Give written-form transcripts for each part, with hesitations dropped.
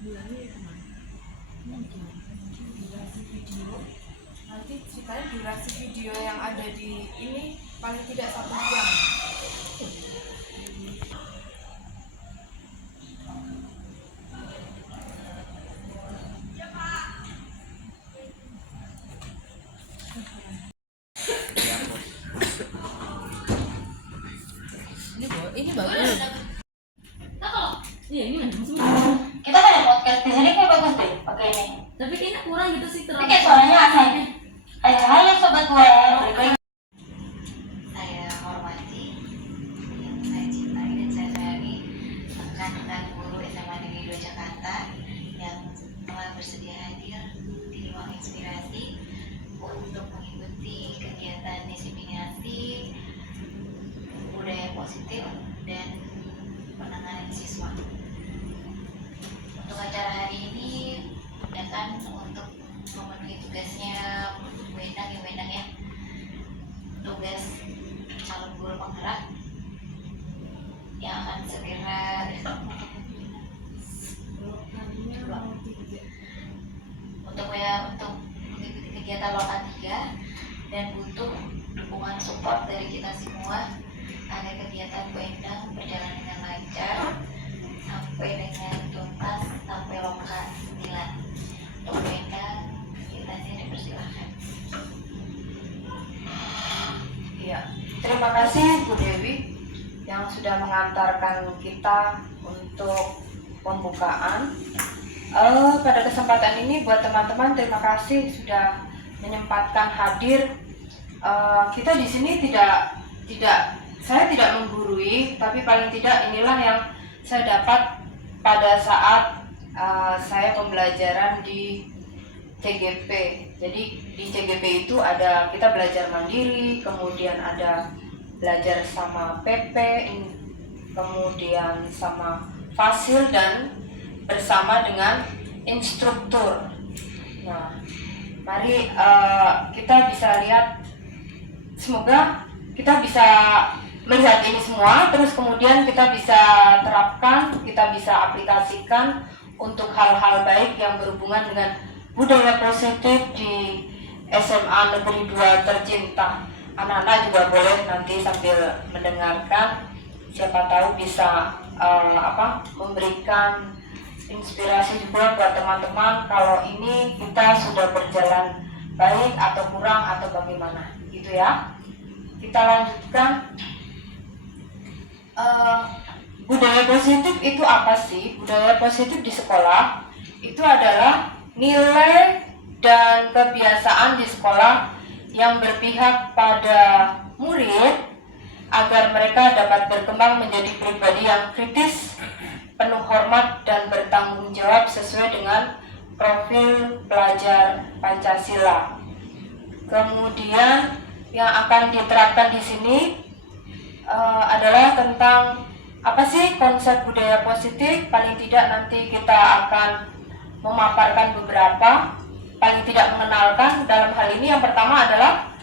Durasi video, nanti ceritanya durasi video yang ada di ini paling tidak 1 jam. Ini bagus. Iya, ini bagus. Kita kan ada podcast di sini kayak bagus deh pakai ini. Tapi kayaknya kurang gitu sih, Tapi kayak suaranya aneh. Halo sobat web. Saya hormati, yang saya cintai dan saya sayangi rekan-rekan guru SMA Negeri 2 Jakarta yang telah bersedia hadir di ruang inspirasi untuk mengikuti kegiatan diseminasi budaya positif dan penanganan siswa. Untuk acara hari ini datang untuk memenuhi tugasnya Bu Endang ya, tugas calon guru penggerak yang akan segera untuk mengikuti kegiatan lokal 3 dan butuh dukungan support dari kita semua agar kegiatan Bu Endang berjalan dengan lancar sampai dengan tuntas sampai lokal 9. Untuk Bu Endang, kita sini persilahkan. Iya, terima kasih Bu Dewi yang sudah mengantarkan kita untuk pembukaan. Pada kesempatan ini buat teman-teman terima kasih sudah menyempatkan hadir. Kita di sini saya tidak menggurui, tapi paling tidak inilah yang saya dapat pada saat saya pembelajaran di CGP. Jadi di CGP itu ada kita belajar mandiri, kemudian ada belajar sama PP, kemudian sama fasil dan bersama dengan instruktur. Nah, mari kita bisa lihat, semoga kita bisa melihat ini semua, terus kemudian kita bisa terapkan, kita bisa aplikasikan untuk hal-hal baik yang berhubungan dengan budaya positif di SMA Negeri 2 tercinta. Anak-anak juga boleh nanti sambil mendengarkan, siapa tahu bisa memberikan inspirasi juga buat teman-teman kalau ini kita sudah berjalan baik atau kurang atau bagaimana gitu ya. Kita lanjutkan. Budaya positif itu apa sih? Budaya positif di sekolah itu adalah nilai dan kebiasaan di sekolah yang berpihak pada murid agar mereka dapat berkembang menjadi pribadi yang kritis, penuh hormat dan bertanggung jawab sesuai dengan profil pelajar Pancasila. Kemudian yang akan diterapkan di sini adalah tentang apa sih konsep budaya positif. Paling tidak nanti kita akan memaparkan beberapa, paling tidak mengenalkan. Dalam hal ini yang pertama adalah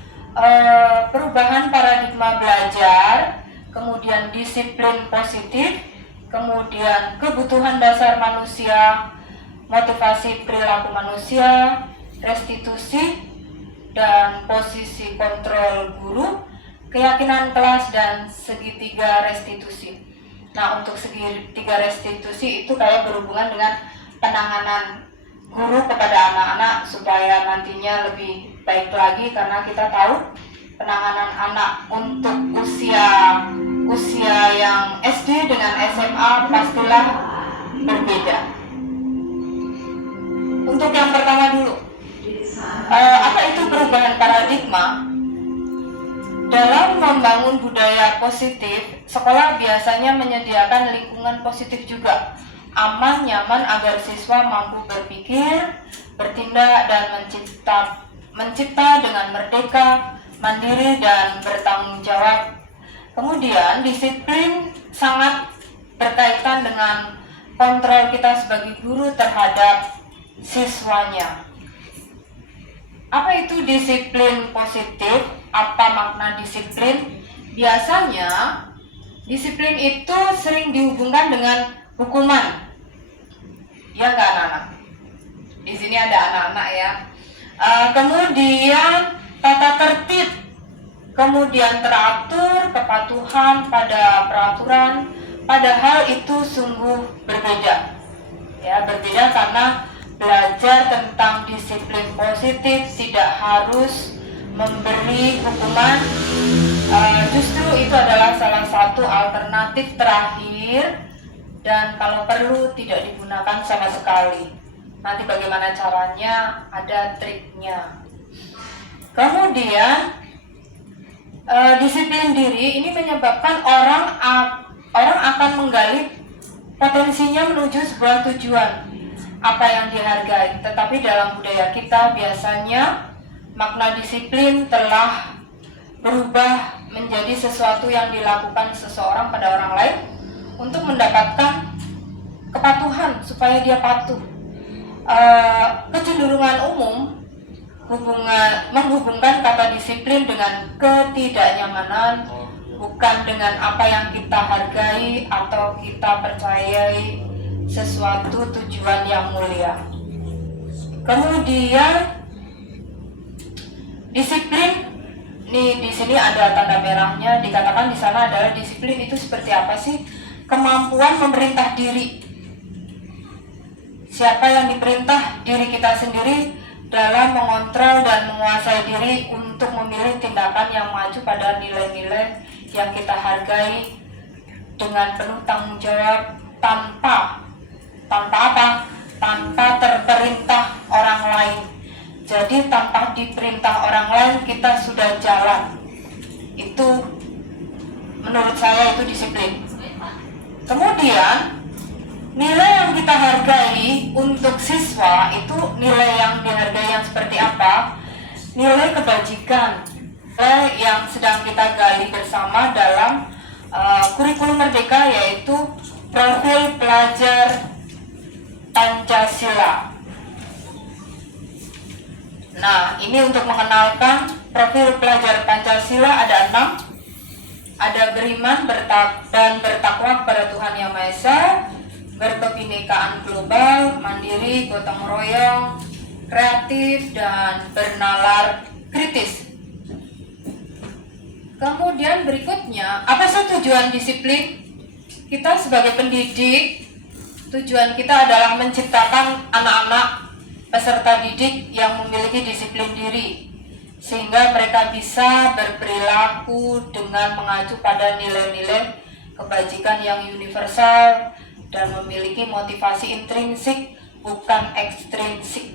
perubahan paradigma belajar, kemudian disiplin positif, kemudian kebutuhan dasar manusia, motivasi perilaku manusia, restitusi dan posisi kontrol guru, keyakinan kelas, dan segitiga restitusi. Nah, untuk segitiga restitusi itu kayak berhubungan dengan penanganan guru kepada anak-anak supaya nantinya lebih baik lagi, karena kita tahu penanganan anak untuk usia yang SD dengan SMA pastilah berbeda. Untuk yang pertama dulu, apa itu perubahan paradigma? Dalam membangun budaya positif, sekolah biasanya menyediakan lingkungan positif juga, aman, nyaman agar siswa mampu berpikir, bertindak, dan mencipta dengan merdeka, mandiri, dan bertanggung jawab. Kemudian disiplin sangat berkaitan dengan kontrol kita sebagai guru terhadap siswanya. Apa itu disiplin positif? Apa makna disiplin? Biasanya disiplin itu sering dihubungkan dengan hukuman. Ya nggak anak-anak? Di sini ada anak-anak ya. Kemudian tata tertib, kemudian teratur, kepatuhan pada peraturan, padahal itu sungguh berbeda. Ya, berbeda karena belajar tentang disiplin positif tidak harus memberi hukuman. Justru itu adalah salah satu alternatif terakhir, dan kalau perlu tidak digunakan sama sekali. Nanti bagaimana caranya, ada triknya. Kemudian disiplin diri ini menyebabkan orang akan menggali potensinya menuju sebuah tujuan apa yang dihargai. Tetapi dalam budaya kita biasanya makna disiplin telah berubah menjadi sesuatu yang dilakukan seseorang pada orang lain untuk mendapatkan kepatuhan supaya dia patuh. Kecenderungan umum menghubungkan kata disiplin dengan ketidaknyamanan, bukan dengan apa yang kita hargai atau kita percayai sesuatu tujuan yang mulia. Kemudian disiplin, nih di sini ada tanda merahnya, dikatakan di sana adalah disiplin itu seperti apa sih? Kemampuan memerintah diri. Siapa yang diperintah? Diri kita sendiri dalam mengontrol dan menguasai diri untuk memilih tindakan yang maju pada nilai-nilai yang kita hargai dengan penuh tanggung jawab tanpa apa? Tanpa terperintah orang lain. Jadi tanpa diperintah orang lain kita sudah jalan. Itu menurut saya itu disiplin. Kemudian nilai yang kita hargai untuk siswa itu nilai yang dihargai yang seperti apa? Nilai kebajikan, nilai yang sedang kita gali bersama dalam kurikulum Merdeka, yaitu profil pelajar Pancasila. Nah, ini untuk mengenalkan profil pelajar Pancasila ada 6. Ada beriman dan bertakwa kepada Tuhan Yang Maha Esa, berkebinekaan global, mandiri, gotong royong, kreatif, dan bernalar kritis. Kemudian berikutnya, apa sih tujuan disiplin? Kita sebagai pendidik, tujuan kita adalah menciptakan anak-anak peserta didik yang memiliki disiplin diri, sehingga mereka bisa berperilaku dengan mengacu pada nilai-nilai kebajikan yang universal dan memiliki motivasi intrinsik bukan ekstrinsik.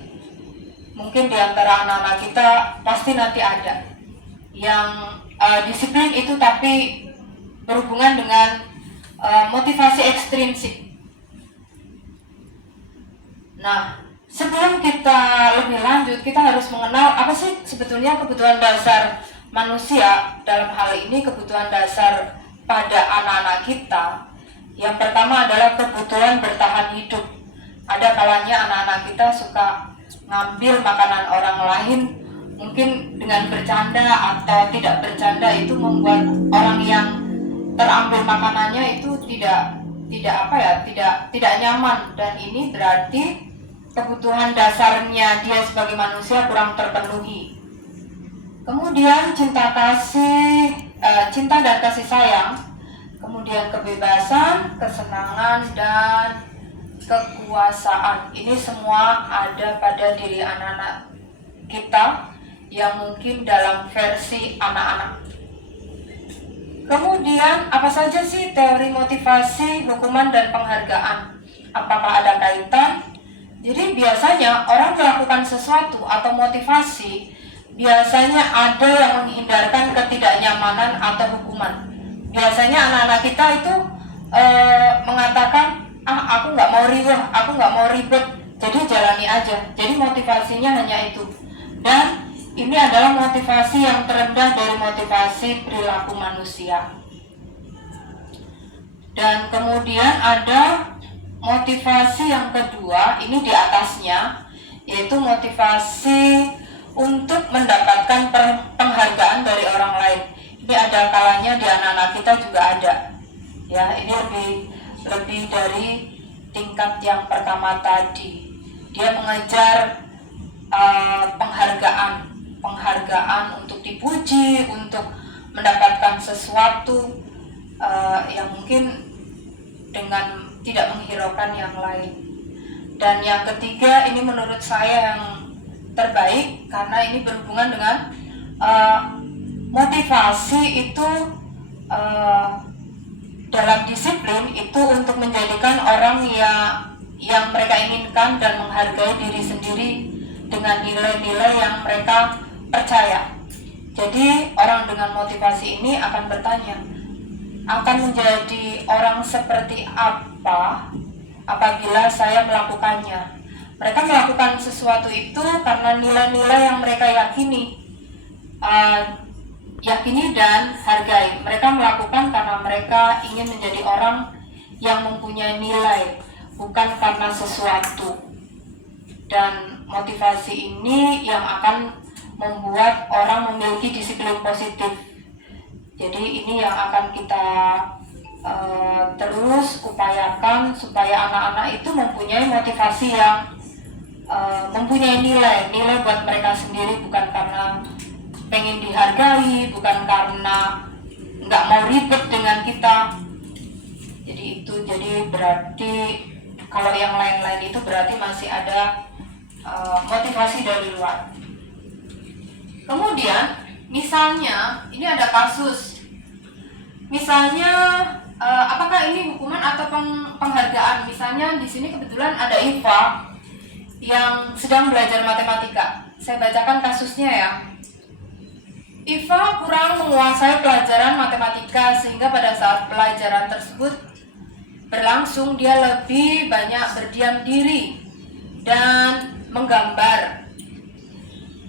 Mungkin di antara anak-anak kita pasti nanti ada yang disiplin itu tapi berhubungan dengan motivasi ekstrinsik. Nah, sebelum kita lebih lanjut, kita harus mengenal apa sih sebetulnya kebutuhan dasar manusia. Dalam hal ini kebutuhan dasar pada anak-anak kita. Yang pertama adalah kebutuhan bertahan hidup. Ada kalanya anak-anak kita suka ngambil makanan orang lain, mungkin dengan bercanda atau tidak bercanda, itu membuat orang yang terambil makanannya itu tidak nyaman, dan ini berarti kebutuhan dasarnya dia sebagai manusia kurang terpenuhi. Kemudian cinta dan kasih sayang, kemudian kebebasan, kesenangan, dan kekuasaan. Ini semua ada pada diri anak-anak kita yang mungkin dalam versi anak-anak. Kemudian apa saja sih teori motivasi, hukuman, dan penghargaan? Apakah ada kaitan? Jadi biasanya orang melakukan sesuatu atau motivasi, biasanya ada yang menghindarkan ketidaknyamanan atau hukuman. Biasanya anak-anak kita itu mengatakan, aku nggak mau riweh, aku nggak mau ribet, jadi jalani aja. Jadi motivasinya hanya itu. Dan ini adalah motivasi yang terendah dari motivasi perilaku manusia. Dan kemudian ada motivasi yang kedua, ini di atasnya, yaitu motivasi untuk mendapatkan penghargaan dari orang lain. Ini ada kalanya di anak-anak kita juga ada. Ya, ini lebih dari tingkat yang pertama tadi. Dia mengejar penghargaan untuk dipuji, untuk mendapatkan sesuatu yang mungkin dengan tidak menghiraukan yang lain. Dan yang ketiga, ini menurut saya yang terbaik karena ini berhubungan dengan motivasi itu dalam disiplin itu untuk menjadikan orang yang mereka inginkan dan menghargai diri sendiri dengan nilai-nilai yang mereka percaya. Jadi orang dengan motivasi ini akan bertanya, akan menjadi orang seperti apa apabila saya melakukannya. Mereka melakukan sesuatu itu karena nilai-nilai yang mereka yakini dan hargai. Mereka melakukan karena mereka ingin menjadi orang yang mempunyai nilai, bukan karena sesuatu. Dan motivasi ini yang akan membuat orang memiliki disiplin positif. Jadi ini yang akan kita terus upayakan supaya anak-anak itu mempunyai motivasi yang mempunyai nilai buat mereka sendiri, bukan karena pengen dihargai, bukan karena nggak mau ribet dengan kita. Jadi berarti kalau yang lain-lain itu berarti masih ada motivasi dari luar. Kemudian misalnya ini ada kasus, misalnya apakah ini hukuman atau penghargaan? Misalnya di sini kebetulan ada Iva yang sedang belajar matematika. Saya bacakan kasusnya ya. Iva kurang menguasai pelajaran matematika sehingga pada saat pelajaran tersebut berlangsung dia lebih banyak berdiam diri dan menggambar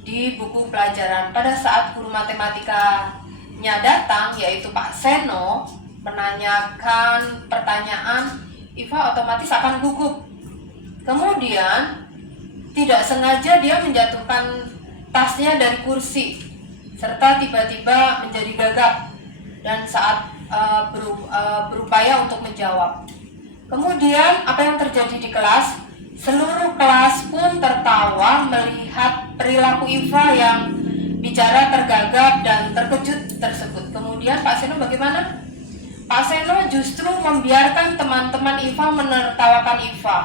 di buku pelajaran. Pada saat guru matematikanya datang, yaitu Pak Seno, menanyakan pertanyaan, Iva otomatis akan gugup. Kemudian tidak sengaja dia menjatuhkan tasnya dari kursi serta tiba-tiba menjadi gagap dan saat berupaya untuk menjawab. Kemudian apa yang terjadi di kelas? Seluruh kelas pun tertawa melihat perilaku Iva yang bicara tergagap dan terkejut tersebut. Kemudian Pak Seno bagaimana? Pak Seno justru membiarkan teman-teman Iva menertawakan Iva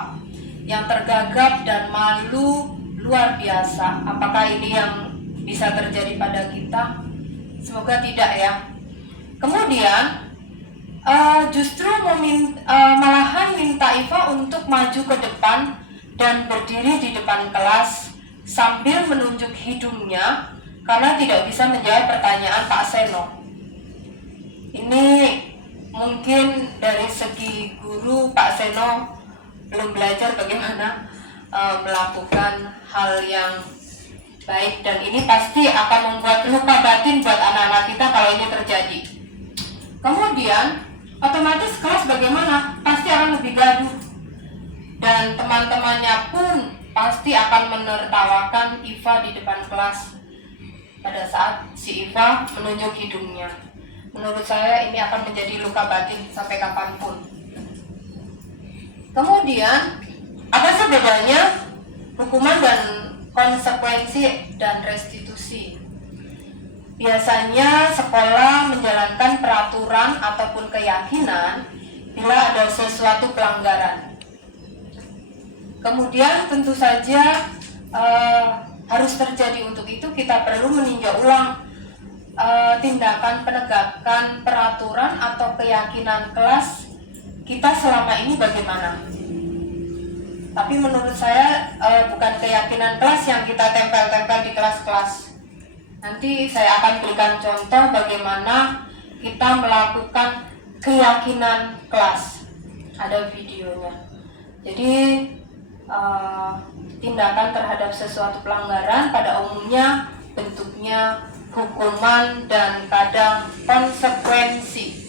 yang tergagap dan malu luar biasa. Apakah ini yang bisa terjadi pada kita? Semoga tidak ya. Kemudian justru malahan minta Iva untuk maju ke depan dan berdiri di depan kelas sambil menunjuk hidungnya karena tidak bisa menjawab pertanyaan Pak Seno. Ini mungkin dari segi guru Pak Seno belum belajar bagaimana melakukan hal yang baik, dan ini pasti akan membuat luka batin buat anak-anak kita kalau ini terjadi. Kemudian otomatis kelas bagaimana? Pasti akan lebih gaduh dan teman-temannya pun pasti akan menertawakan Iva di depan kelas pada saat si Iva menunjuk hidungnya. Menurut saya ini akan menjadi luka batin sampai kapanpun. Kemudian, apa sih bedanya hukuman dan konsekuensi dan restitusi? Biasanya sekolah menjalankan peraturan ataupun keyakinan bila ada sesuatu pelanggaran. Kemudian tentu saja harus terjadi. Untuk itu kita perlu meninjau ulang tindakan penegakan peraturan atau keyakinan kelas kita selama ini bagaimana. Tapi menurut saya bukan keyakinan kelas yang kita tempel-tempel di kelas-kelas. Nanti saya akan berikan contoh bagaimana kita melakukan keyakinan kelas. Ada videonya. Jadi tindakan terhadap sesuatu pelanggaran pada umumnya bentuknya hukuman dan kadang konsekuensi.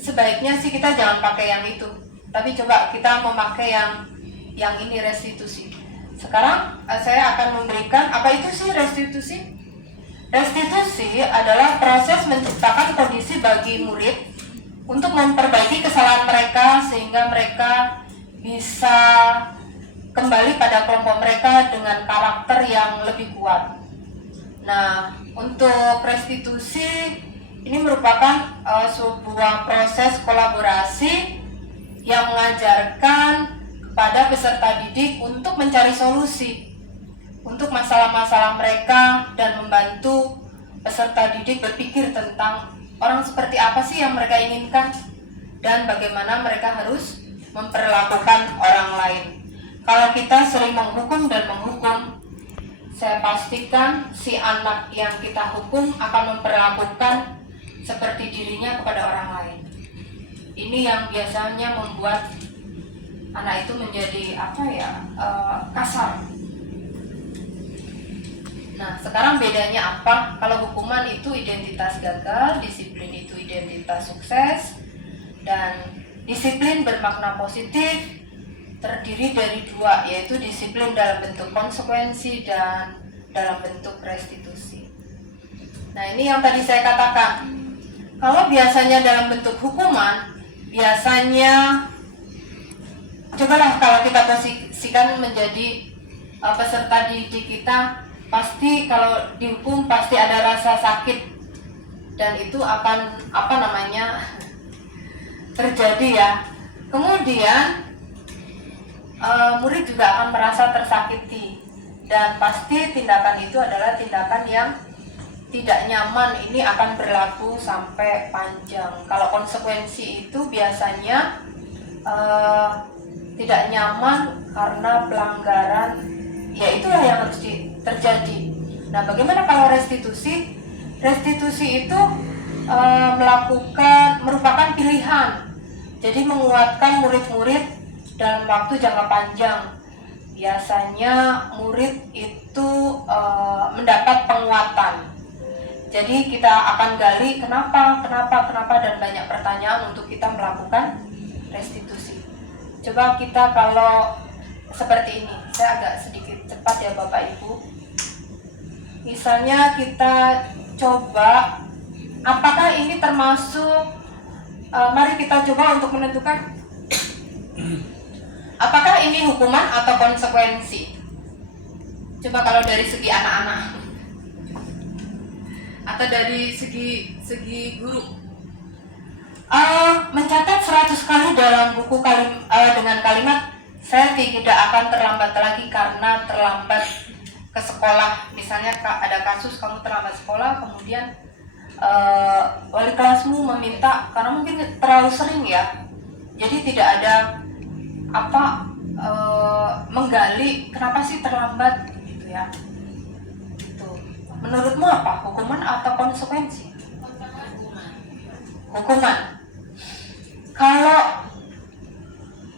Sebaiknya sih kita jangan pakai yang itu, tapi coba kita memakai yang ini, restitusi. Sekarang saya akan memberikan apa itu sih restitusi. Restitusi adalah proses menciptakan kondisi bagi murid untuk memperbaiki kesalahan mereka sehingga mereka bisa kembali pada kelompok mereka dengan karakter yang lebih kuat. Nah, untuk restitusi ini merupakan sebuah proses kolaborasi yang mengajarkan kepada peserta didik untuk mencari solusi untuk masalah-masalah mereka dan membantu peserta didik berpikir tentang orang seperti apa sih yang mereka inginkan dan bagaimana mereka harus memperlakukan orang lain. Kalau kita sering menghukum dan menghukum, saya pastikan si anak yang kita hukum akan memperlakukan seperti dirinya kepada orang lain. Ini yang biasanya membuat anak itu menjadi kasar. Nah, sekarang bedanya apa? Kalau hukuman itu identitas gagal, disiplin itu identitas sukses, dan disiplin bermakna positif terdiri dari dua, yaitu disiplin dalam bentuk konsekuensi dan dalam bentuk restitusi. Nah, ini yang tadi saya katakan. Kalau biasanya dalam bentuk hukuman, biasanya cobalah kalau kita posisikan menjadi peserta didik kita, pasti kalau dihukum pasti ada rasa sakit dan itu akan terjadi ya. Kemudian murid juga akan merasa tersakiti dan pasti tindakan itu adalah tindakan yang tidak nyaman. Ini akan berlaku sampai panjang. Kalau konsekuensi itu biasanya tidak nyaman karena pelanggaran, ya itulah yang harus terjadi. Nah, bagaimana kalau restitusi? Restitusi itu merupakan pilihan. Jadi menguatkan murid-murid dalam waktu jangka panjang. Biasanya murid itu mendapat penguatan. Jadi kita akan gali kenapa dan banyak pertanyaan untuk kita melakukan restitusi. Coba kita kalau seperti ini, saya agak sedikit cepat ya Bapak Ibu. Misalnya kita coba, apakah ini termasuk, mari kita coba untuk menentukan apakah ini hukuman atau konsekuensi. Coba kalau dari segi anak-anak atau dari segi guru, mencatat 100 kali dalam buku dengan kalimat saya tidak akan terlambat lagi karena terlambat ke sekolah. Misalnya ada kasus kamu terlambat sekolah, kemudian wali kelasmu meminta karena mungkin terlalu sering ya, jadi tidak ada menggali kenapa sih terlambat gitu ya. Tuh. Menurutmu apa? Hukuman atau konsekuensi? Hukuman. Kalau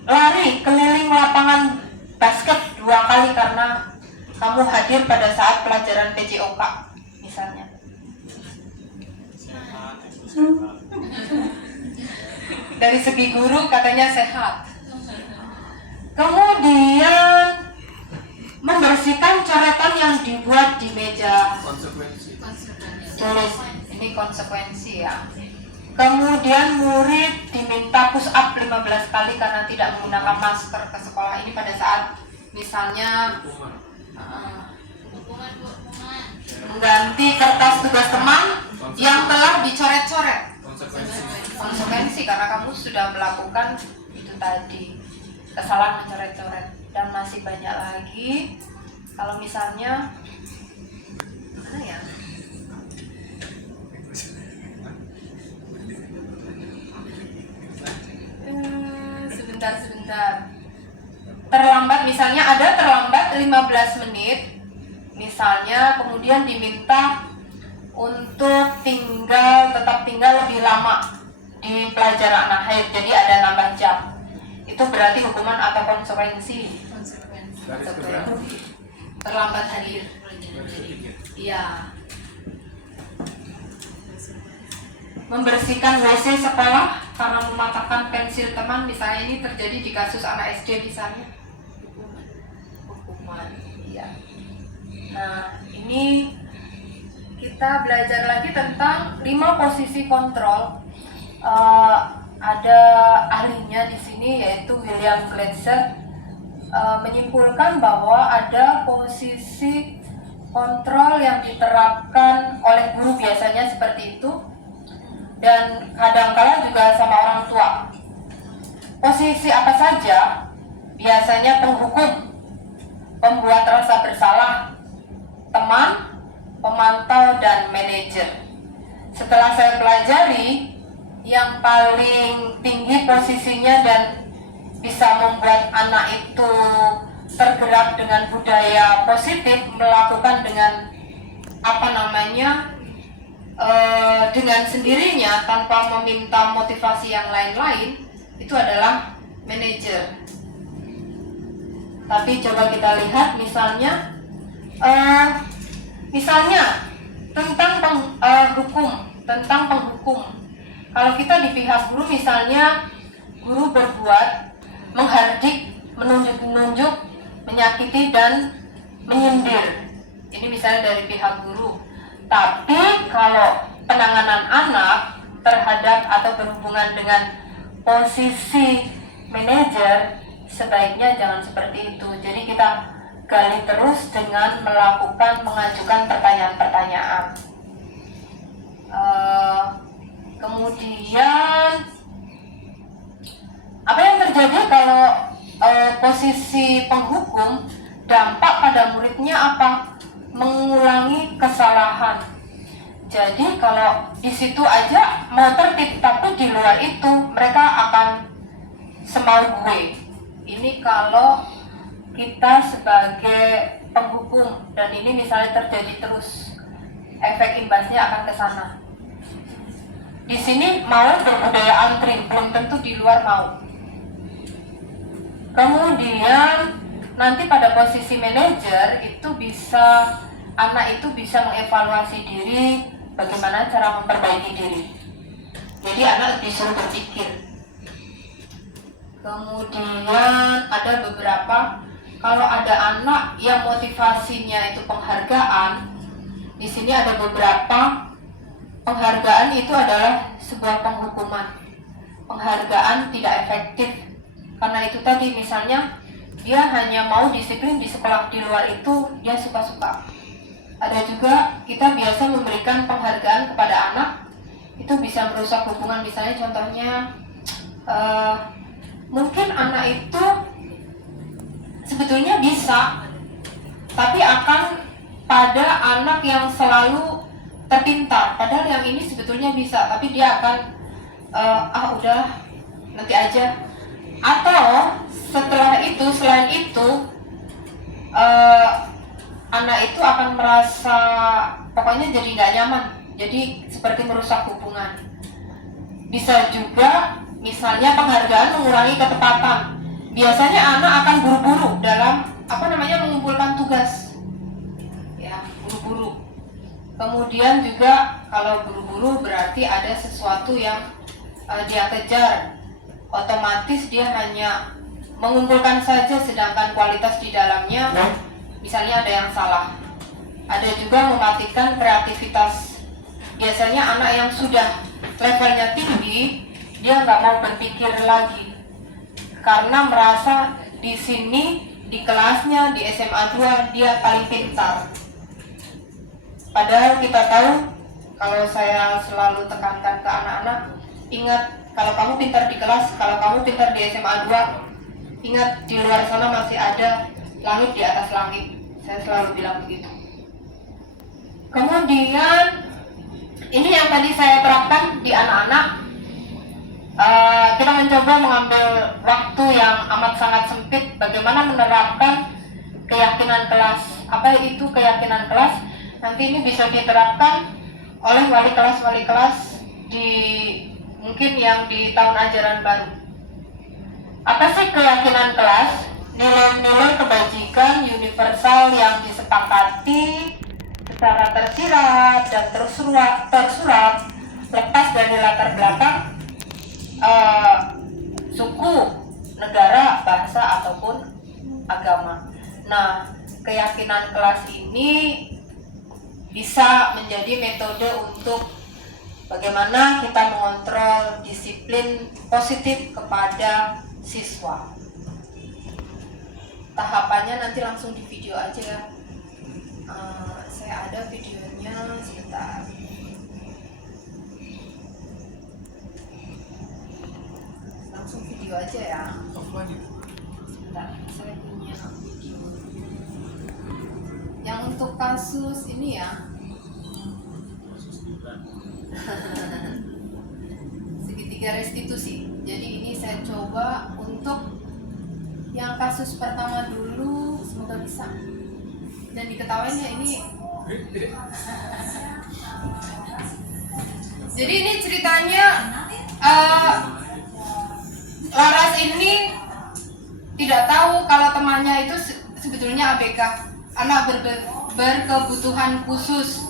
lari keliling lapangan basket 2 kali karena kamu hadir pada saat pelajaran PJOK misalnya. Dari segi guru katanya sehat. Kemudian membersihkan coretan yang dibuat di meja. Tulis, ini konsekuensi ya. Kemudian murid diminta push up 15 kali karena tidak menggunakan masker ke sekolah. Ini pada saat misalnya mengganti kertas tugas teman yang telah dicoret-coret. Konsekuensi karena kamu sudah melakukan itu tadi, kesalahan mencoret-coret. Dan masih banyak lagi. Kalau misalnya mana ya? Sebentar. Terlambat, misalnya ada terlambat 15 menit. Misalnya kemudian diminta untuk tetap tinggal lebih lama di pelajaran akhir. Jadi ada nambah jam. Itu berarti hukuman atau konsekuensi? Terlambat hadir. Iya. Membersihkan WC sekolah karena mematahkan pensil teman, misalnya ini terjadi di kasus anak SD misalnya. Hukuman. Iya. Nah, ini kita belajar lagi tentang 5 posisi kontrol ada ahlinya di sini yaitu William Glasser menyimpulkan bahwa ada posisi kontrol yang diterapkan oleh guru biasanya seperti itu, dan kadang-kala juga sama orang tua. Posisi apa saja? Biasanya penghukum, pembuat rasa bersalah, teman, pemantau, dan manajer. Setelah saya pelajari, yang paling tinggi posisinya dan bisa membuat anak itu tergerak dengan budaya positif, melakukan dengan dengan sendirinya tanpa meminta motivasi yang lain-lain, itu adalah manajer. Tapi coba kita lihat misalnya tentang penghukum. Kalau kita di pihak guru, misalnya guru berbuat menghardik, menunjuk-nunjuk, menyakiti dan menyindir. Ini misalnya dari pihak guru. Tapi kalau penanganan anak terhadap atau berhubungan dengan posisi manajer, sebaiknya jangan seperti itu. Jadi kita gali terus dengan mengajukan pertanyaan-pertanyaan. Kemudian apa yang terjadi kalau posisi penghukum? Dampak pada muridnya apa? Mengulangi kesalahan. Jadi kalau di situ aja mau tertib, tapi di luar itu mereka akan semau gue. Ini kalau kita sebagai penghukum, dan ini misalnya terjadi terus, efek imbasnya akan ke sana. Di sini mau berbudaya antri, belum tentu di luar mau. Kemudian nanti pada posisi manajer itu anak itu bisa mengevaluasi diri, bagaimana cara memperbaiki diri. Jadi anak disuruh berpikir. Kemudian ada beberapa, kalau ada anak yang motivasinya itu penghargaan, di sini ada beberapa. Penghargaan itu adalah sebuah penghukuman. Penghargaan tidak efektif, karena itu tadi misalnya dia hanya mau disiplin di sekolah, di luar itu dia suka-suka. Ada juga kita biasa memberikan penghargaan kepada anak, itu bisa merusak hubungan. Misalnya contohnya mungkin anak itu sebetulnya bisa, tapi akan pada anak yang selalu terpintar, padahal yang ini sebetulnya bisa, tapi dia akan udah nanti aja. Atau selain itu anak itu akan merasa pokoknya jadi nggak nyaman, jadi seperti merusak hubungan. Bisa juga misalnya penghargaan mengurangi ketepatan. Biasanya anak akan buru-buru dalam mengumpulkan tugas, ya, buru-buru. Kemudian juga kalau buru-buru berarti ada sesuatu yang dia kejar, otomatis dia hanya mengumpulkan saja, sedangkan kualitas di dalamnya misalnya ada yang salah. Ada juga mematikan kreativitas. Biasanya anak yang sudah levelnya tinggi, dia nggak mau berpikir lagi karena merasa di sini, di kelasnya, di SMA 2 dia paling pintar. Padahal kita tahu, kalau saya selalu tekankan ke anak-anak, ingat, kalau kamu pintar di kelas, kalau kamu pintar di SMA 2, ingat di luar sana masih ada langit di atas langit. Saya selalu bilang begitu. Kemudian ini yang tadi saya terapkan di anak-anak. Kita mencoba mengambil waktu yang amat sangat sempit, bagaimana menerapkan keyakinan kelas. Apa itu keyakinan kelas? Nanti ini bisa diterapkan oleh wali kelas di mungkin yang di tahun ajaran baru. Apa sih keyakinan kelas? Nilai-nilai kebajikan universal yang disepakati secara tersirat dan tersurat, lepas dari latar belakang suku, negara, bahasa ataupun agama. Nah, keyakinan kelas ini bisa menjadi metode untuk bagaimana kita mengontrol disiplin positif kepada siswa. Tahapannya nanti langsung di video aja ya. Saya ada videonya, sebentar. Langsung video aja ya. Sebentar, saya punya video. Yang untuk kasus ini ya. Segitiga restitusi. Jadi ini saya coba untuk yang kasus pertama dulu, semoga bisa. Dan diketahuinya ini. Jadi ini ceritanya Laras ini tidak tahu kalau temannya itu sebetulnya ABK, anak berkebutuhan khusus.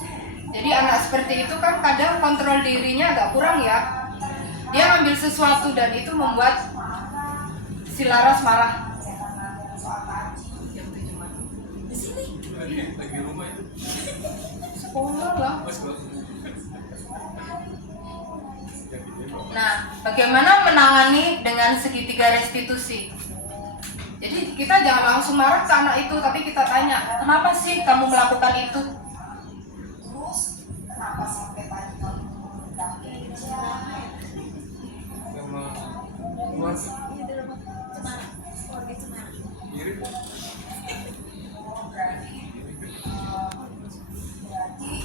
Jadi anak seperti itu kan kadang kontrol dirinya agak kurang ya. Dia ngambil sesuatu dan itu membuat si Laras marah. Di sini. Lagi rumah itu. Sekolah lah. Nah, bagaimana menangani dengan segitiga restitusi? Jadi kita jangan langsung marah ke anak itu, tapi kita tanya, kenapa sih kamu melakukan itu? Terus, kenapa sampai tadi kamu melakukan itu? Berarti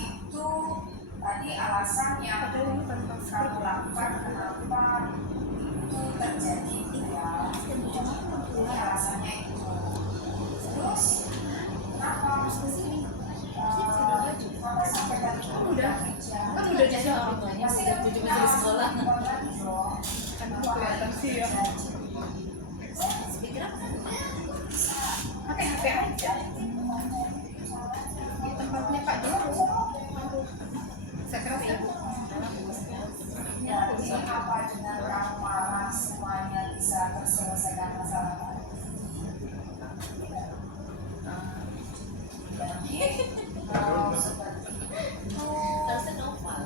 itu tadi alasannya kamu lakukan kenapa itu terjadi ya. Ini alasannya itu. Terus kenapa sampai tadi udah jadi orang tuanya udah 7 di sekolah. Kan kelihatan sih ya. Speaker apa? Pakai HP aja. Di tempatnya Pak Joko. Saya kira sih. Jadi apa dengan orang marah semuanya bisa terselesaikan masalah? Jadi kalau seperti itu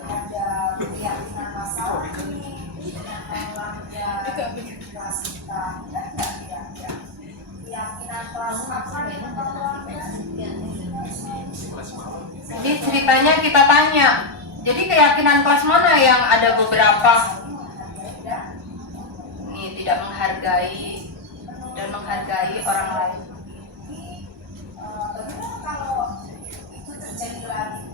ada keyakinan masalah ini, keyakinan apa Jadi ceritanya kita tanya. Jadi keyakinan kelas mana yang ada beberapa ini tidak menghargai dan menghargai orang lain. Bagaimana kalau itu terjadi lagi?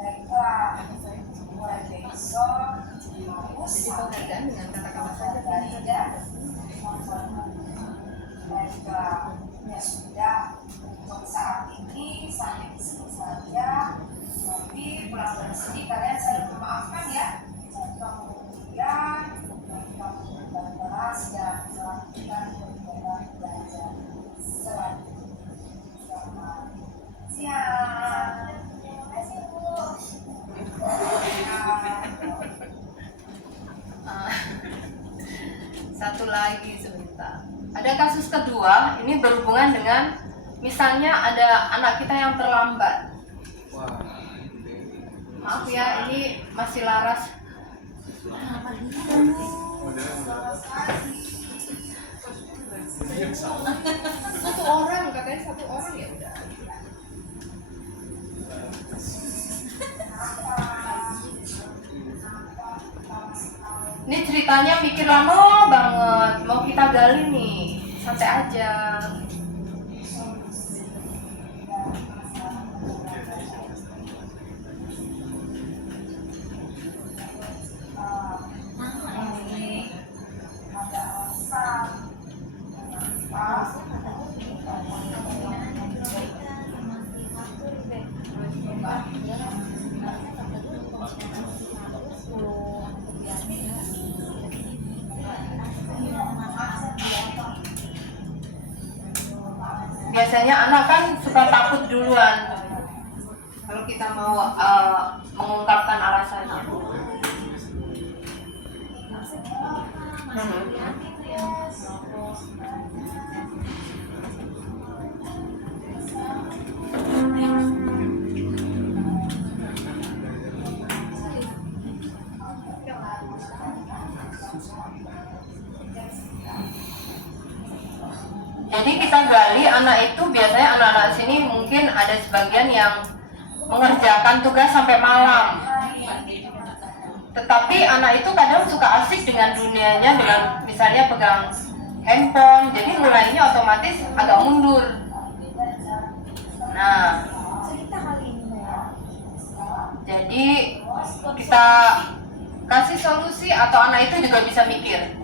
Baiklah, mulai besok jadi penghargaan dengan kata-kata saja tidak. Baiklah, ya sudah, untuk saat ini sampai di sini saja. Tapi pulang dari sini kalian saling memaafkan ya. Kemudian kamu berkelas dan melakukan kegiatan belajar selanjutnya. Selamat siang. Terima kasih Bu. Satu lagi sebentar. Ada kasus kedua, ini berhubungan dengan misalnya ada anak kita yang terlambat. Maaf ya, ini masih Laras. Satu orang, katanya satu orang ya udah. Ini ceritanya mikir lama banget, mau kita gali nih, santai aja. Biasanya anak kan suka takut duluan kalau kita mau mengungkapkan alasannya. Jadi kita gali anak itu, biasanya anak-anak sini mungkin ada sebagian yang mengerjakan tugas sampai malam. Tetapi anak itu kadang suka asik dengan dunianya, dengan misalnya pegang handphone, jadi mulainya otomatis agak mundur. Nah, jadi kita kasih solusi atau anak itu juga bisa mikir.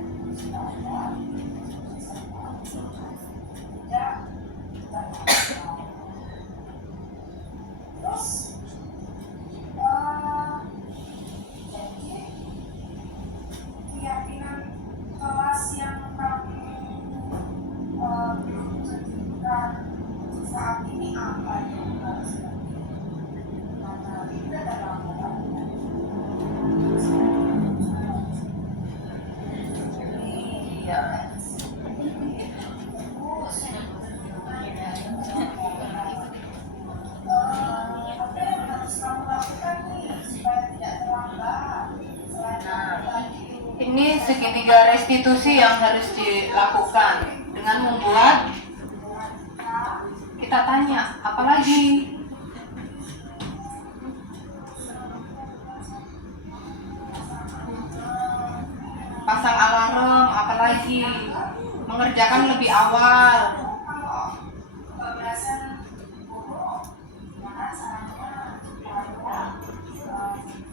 Keyakinan kelas yang kami tunjukkan saat ini apa yang harus karena kita dalam Ya. apa yang harus kamu lakukan nih supaya tidak terlambat Nah, ini segitiga restitusi yang harus dilakukan dengan membuat kita tanya apa lagi. Pasang alarm apa lagi, mengerjakan lebih awal. pembahasan guru gimana caranya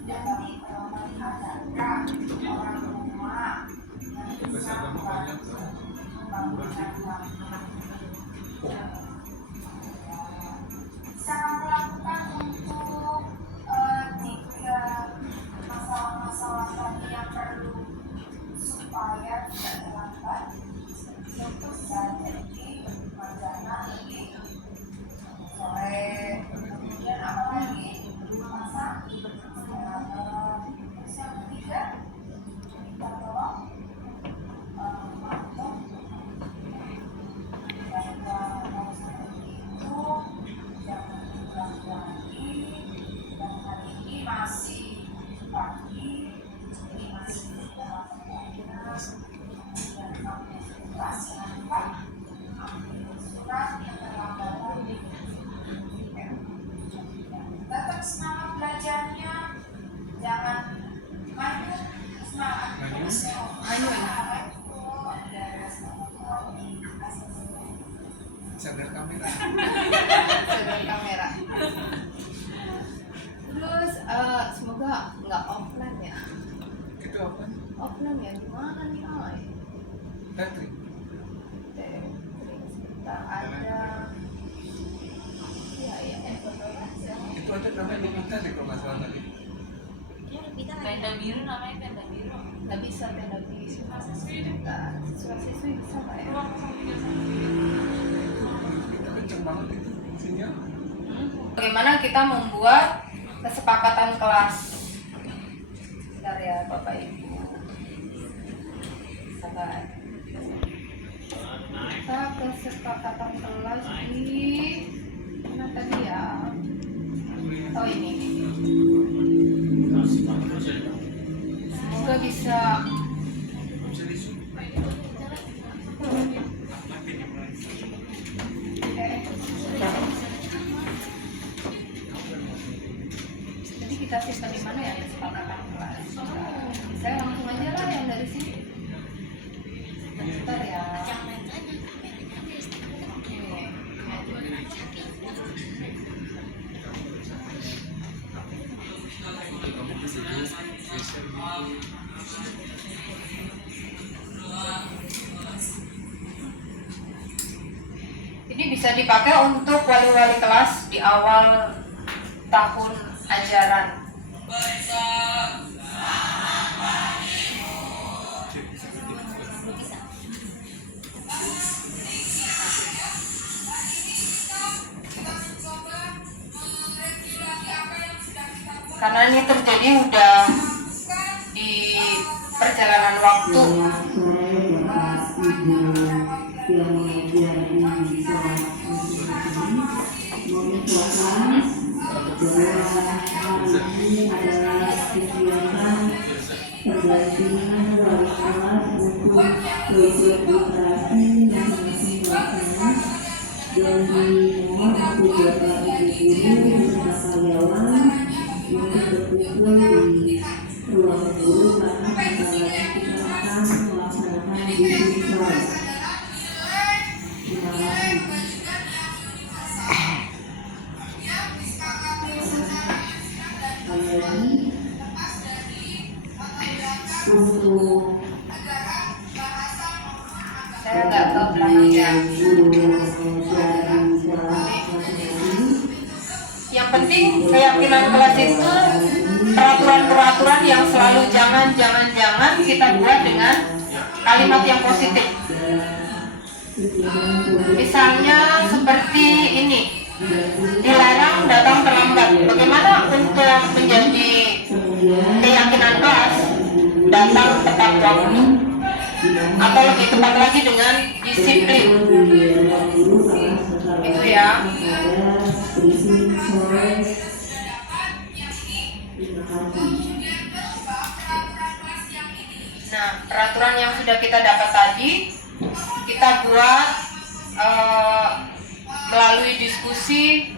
jadi melihat orang rumah yang bisa bisa kamu lakukan untuk tiga masalah-masalah tadi yang perlu supaya tidak terlambat untuk bisa jadi wajana lebih sore. Kemudian apa lagi? Masak. Terus yang ketiga kita tolong untuk bahwa hal seperti itu jangan diulang lagi, dan hari ini masih pagi, jadi masih dalam perjalanan, dan kamu kasih nampak ambil surat yang terlambat, tetap semangat belajarnya, jangan main semangat terus ya. Sadar kamera. Dengan kamera. Terus semoga nggak offline ya. Itu apa? Offline ya gimana nih Ay? Tethering. Kita ada. Iya ya. Itu ada namanya Lupita deh kalau nggak salah tadi. Tenda biru namanya tenda biru. Nggak bisa tenda di siswa siswi bisa nggak ya? Itu kenceng banget itu sinyal. Bagaimana kita membuat kesepakatan kelas? Bentar ya Bapak Ibu. Sabar. Kita kesepakatan kelas di mana tadi ya? Oh ini. Semoga bisa. Jadi kita simpan di mana ya kesepakatan kelas? Saya langsung aja lah yang dari sini. Bentar ya. Ini bisa dipakai untuk wali-wali kelas di awal tahun ajaran. Karena ini terjadi udah di perjalanan waktu. Saya nggak ke belakang. Yang penting keyakinan kelas itu peraturan-peraturan yang selalu jangan kita buat dengan kalimat yang positif. Misalnya seperti ini, dilarang datang terlambat. Bagaimana untuk menjadi keyakinan kelas datang tepat waktu, atau lebih tepat lagi dengan disiplin, itu ya. Nah, peraturan yang sudah kita dapat tadi kita buat melalui diskusi.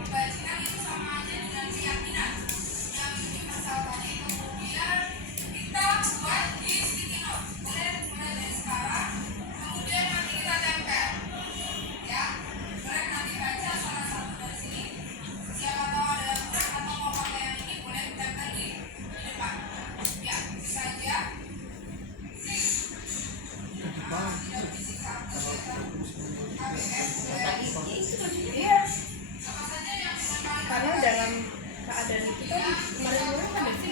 Iya, karena dalam keadaan itu kan kemarin kan ada sih,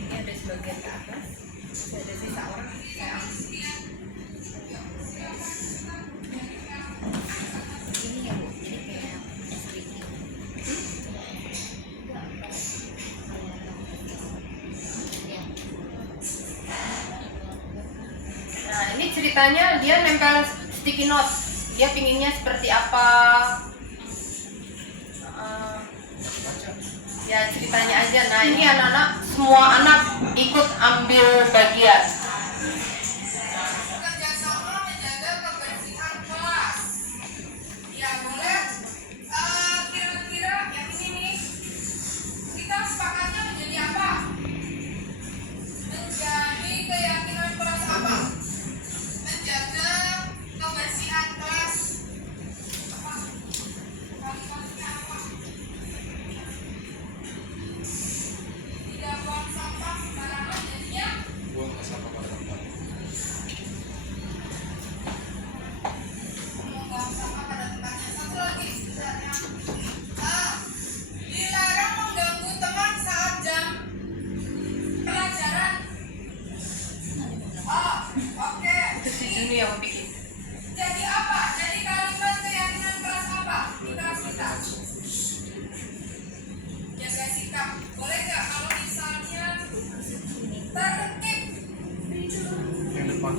ini ada sebagian ke atas, ada sisa orang saya ambil. Ini ya Bu, ini kayak SPG. Nah, ini ceritanya dia nempel sticky note, dia pinginnya seperti apa. Ya ceritanya aja. Nah, ini anak-anak, semua anak ikut ambil bagian. Kerjasama menjaga kebersihan kelas. Ya boleh. Kira-kira yang ini nih, kita sepakatnya menjadi apa? Menjadi keyakinan kelas apa? Menjaga kebersihan kelas. Kalimatnya apa? Tidak buang sampah sembarangan, jadinya Buang sampah pada tempat. membuang sampah pada tempatnya. Satu lagi, dilarang mengganggu teman saat jam pelajaran. Oh, oke. Itu si Juni yang bikin. Jadi apa? Jadi kalimat keyakinan kelas apa? Di kelas kita. Jaga sikap. Boleh nggak kalau misalnya tertib, Yang depan.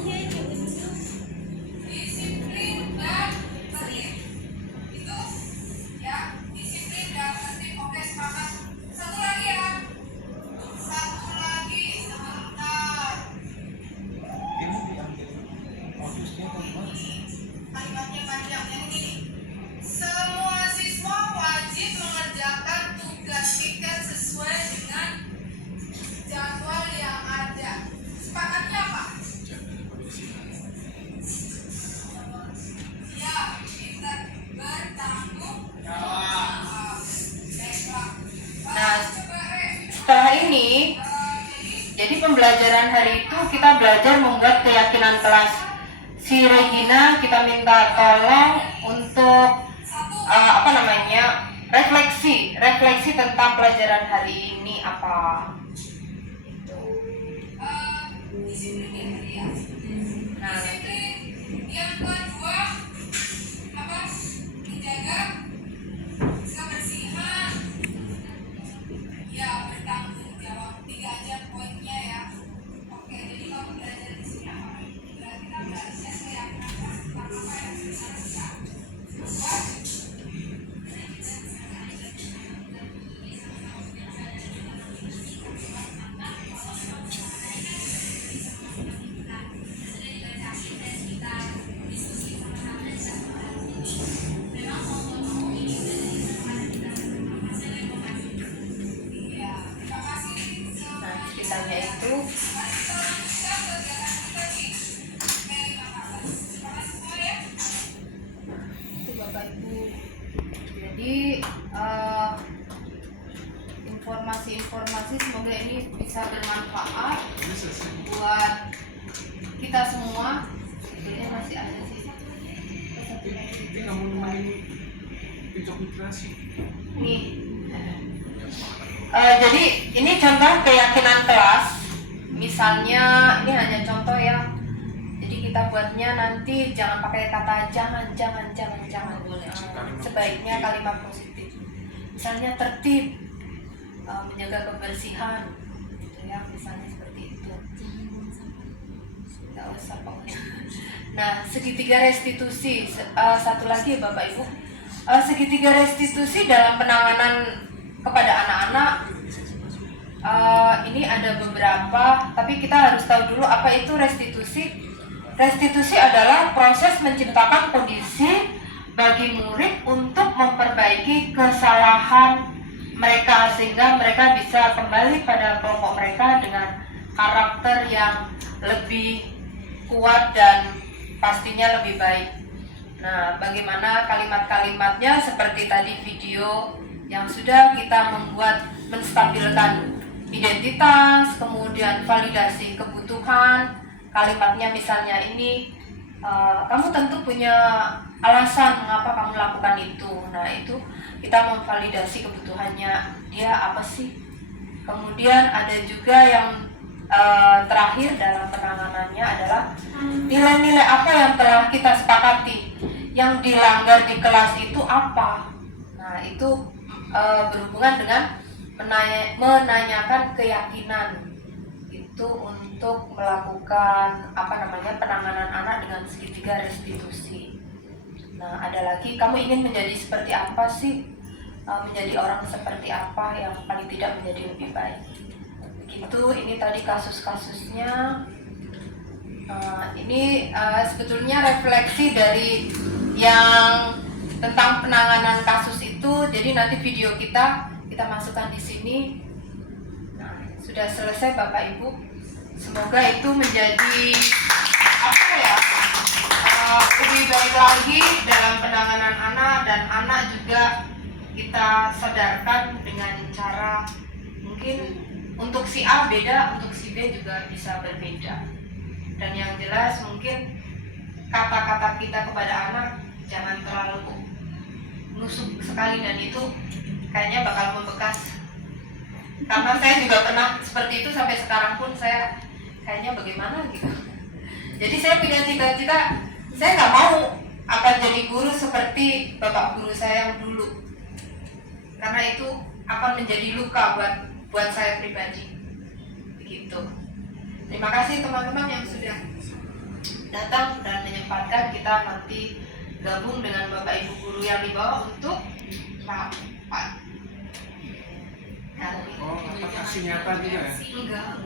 disiplin dan tertib. Itu ya, disiplin dan tertib. Oke, sepakat. Satu lagi ya. Satu lagi sebentar. Ini diambil modusnya dari mana? Kalimatnya panjang yang ini. Semua siswa wajib mengerjakan tugas tiket sesuai dengan jadwal yang ada. Sepakatnya apa? Jaga kebersihan. Ya, kita bertanggung jawab. Baiklah. Nah, Coba Re. setelah ini, jadi pembelajaran hari itu kita belajar membuat keyakinan kelas. Si Regina kita minta tolong untuk refleksi tentang pelajaran hari ini apa. Disiplin ya. Nah, Disiplin. Yang kedua apa? Menjaga kebersihan. Ya, bertanggung jawab. 3 aja poinnya ya. Oke, jadi kamu belajar di sini apa? Kita belajar keyakinan kelas tentang apa yang kita lakukan. Kedua, itu. Itu Bapak Ibu. Jadi informasi-informasi semoga ini bisa bermanfaat buat kita semua. Ini masih ada sih. Ini nggak mau nemenin Pincok Mitra sih. Nih. Jadi ini contoh keyakinan kelas. Misalnya ini hanya contoh ya. Jadi kita buatnya nanti jangan pakai kata jangan. Sebaiknya kalimat positif. Misalnya tertib, menjaga kebersihan, gitu ya. Misalnya seperti itu. Nggak usah pokoknya. Nah, segitiga restitusi. Satu lagi Bapak Ibu. Segitiga restitusi dalam penanganan kepada anak-anak ini ada beberapa, tapi kita harus tahu dulu apa itu restitusi. Restitusi adalah proses menciptakan kondisi bagi murid untuk memperbaiki kesalahan mereka sehingga mereka bisa kembali pada kelompok mereka dengan karakter yang lebih kuat dan pastinya lebih baik. Nah, bagaimana kalimat-kalimatnya seperti tadi video yang sudah kita membuat menstabilkan identitas, kemudian validasi kebutuhan. Kalimatnya misalnya ini, kamu tentu punya alasan mengapa kamu lakukan itu. Nah, itu kita memvalidasi kebutuhannya dia apa sih. Kemudian ada juga yang terakhir dalam penanganannya adalah nilai-nilai apa yang telah kita sepakati, yang dilanggar di kelas itu apa. Nah, itu berhubungan dengan menanyakan keyakinan itu untuk melakukan penanganan anak dengan segitiga restitusi. Nah, ada lagi, kamu ingin menjadi seperti apa sih? Menjadi orang seperti apa yang paling tidak menjadi lebih baik. Begitu, ini tadi kasus-kasusnya. Ini sebetulnya refleksi dari yang tentang penanganan kasus itu. Jadi nanti video kita masukkan di sini. Nah, sudah selesai Bapak Ibu. Semoga itu menjadi lebih baik lagi dalam penanganan anak, dan anak juga kita sadarkan dengan cara mungkin untuk si A beda, untuk si B juga bisa berbeda. Dan yang jelas mungkin kata-kata kita kepada anak jangan terlalu nusuk sekali, dan itu kayaknya bakal membekas. Karena saya juga pernah seperti itu, sampai sekarang pun saya kayaknya bagaimana gitu. Jadi saya punya cita-cita, saya nggak mau akan jadi guru seperti bapak guru saya yang dulu. Karena itu akan menjadi luka buat saya pribadi. Begitu. Terima kasih teman-teman yang sudah datang dan menyempatkan kita nanti gabung dengan Bapak Ibu guru yang di bawah untuk rapat. Kasih nyata juga ya? Enggak.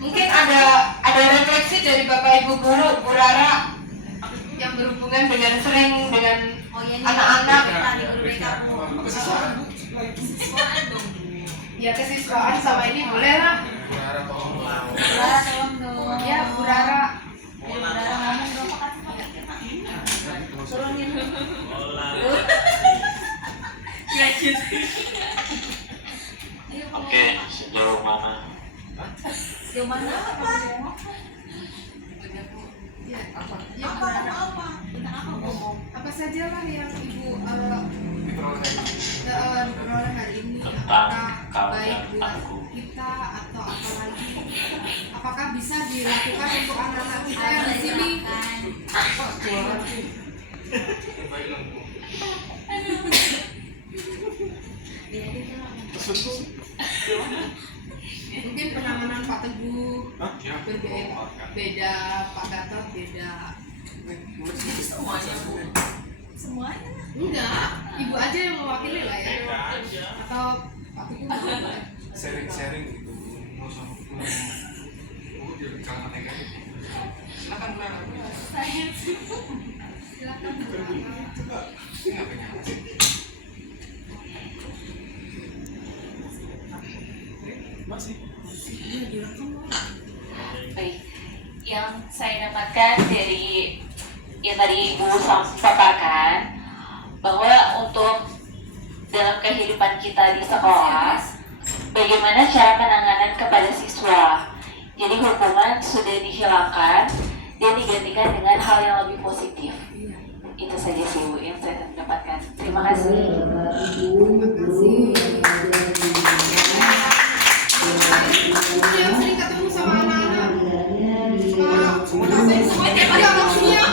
Mungkin ada refleksi dari Bapak Ibu guru, Bu Rara, yang berhubungan dengan sering dengan anak-anak. Kesiswaan Bu. Ya, kesiswaan sama ini boleh lah. Bu Rara tolong. Ya, Bu Rara. ngomong dong, turunin. Oke, sejauh mana? Sejauh mana apa? Ya, apa? Tentang apa ngomong? Apa saja lah yang Ibu Diperoleh. diperoleh hari ini, Tentang apakah kau baik dan buat aku. kita atau apa lagi? Apakah bisa dilakukan untuk anak-anak kita yang di sini? Mungkin penanganan Pak Teguh beda, Pak Gatot beda. Semuanya. Enggak, Ibu aja yang mewakili lah ya. Atau Pak Teguh boleh. Sharing gitu. Mau sama jangan negatif. Silakan Bu Rara. Silakan Bu Rara. Coba. Nggak pengen sih. Masih. Baik, yang saya dapatkan dari yang tadi Ibu paparkan bahwa untuk dalam kehidupan kita di sekolah, bagaimana cara penanganan kepada siswa. Jadi hukuman sudah dihilangkan dan digantikan dengan hal yang lebih positif. Itu saja sih Bu yang saya dapatkan. Terima kasih. Yang sering ketemu sama anak-anak, maksudnya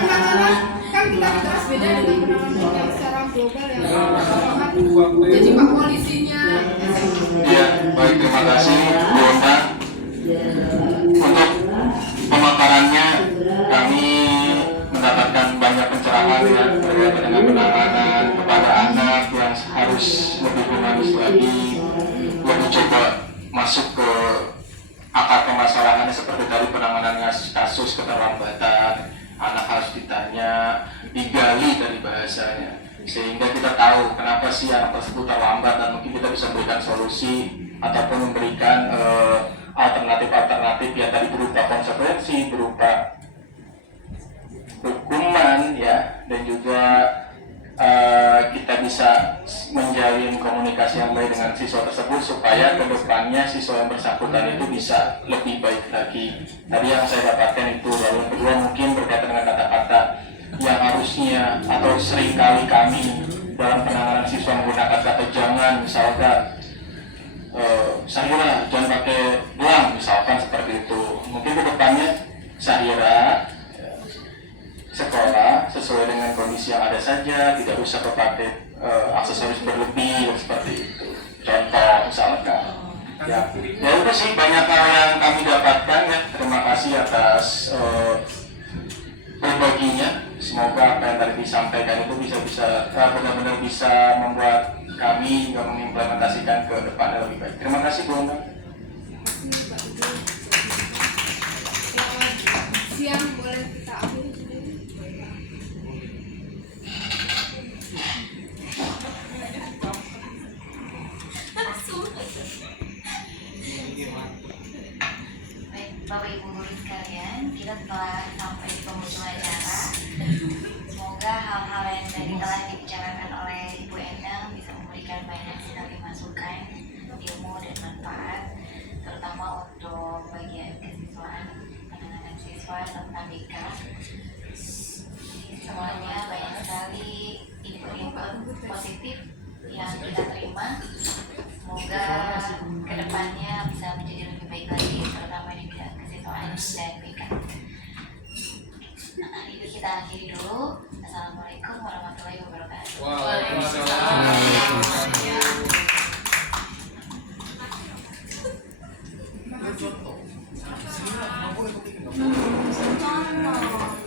anak-anak kan kita kelas beda dengan penanganan yang secara global ya. Jadi Pak polisinya. Ya, baik, terima kasih Bu Onda. Untuk pemaparannya kami mendapatkan banyak pencerahan ya terkait dengan penanganan kepada anak yang harus lebih humanis lagi, lebih coba masuk ke akar permasalahannya seperti tadi penanganan kasus keterlambatan, anak harus ditanya, digali dari bahasanya sehingga kita tahu kenapa sih anak tersebut terlambat dan mungkin kita bisa berikan solusi ataupun memberikan alternatif-alternatif yang tadi berupa konsekuensi, berupa hukuman ya, dan juga kita bisa menjalin komunikasi yang baik dengan siswa tersebut supaya kedepannya siswa yang bersangkutan itu bisa lebih baik lagi. Tadi yang saya dapatkan itu. Lalu yang kedua mungkin berkaitan dengan kata-kata yang harusnya atau seringkali kami dalam penanganan siswa menggunakan kata jangan, misalkan Syahira jangan pakai gelang misalkan seperti itu. Mungkin kedepannya Syahira sekolah sesuai dengan kondisi yang ada saja, tidak usah pakai aksesoris berlebih seperti itu. Contoh misalkan. Ya itu sih banyak hal yang kami dapatkan ya. Terima kasih atas berbaginya. Semoga apa yang tadi disampaikan itu bisa benar-benar bisa membuat kami juga mengimplementasikan ke depannya lebih baik. Terima kasih Bu Onda. Siang boleh kita akhiri sendiri. Baik, Bapak Ibu guru sekalian, kita telah sampai di penghujung acara. Semoga hal-hal yang tadi telah dibicarakan oleh Ibu Endang bisa memberikan banyak sekali masukan, ilmu dan manfaat, terutama untuk bagian kesiswaan, penanganan siswa tentang BK. Semuanya banyak sekali input-input positif yang kita terima. Semoga kedepannya bisa menjadi lebih baik lagi, terutama di bidang kesiswaan dan BK. Itu kita akhiri dulu. Assalamualaikum warahmatullahi wabarakatuh.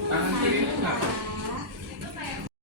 Tangan kiri itu nggak?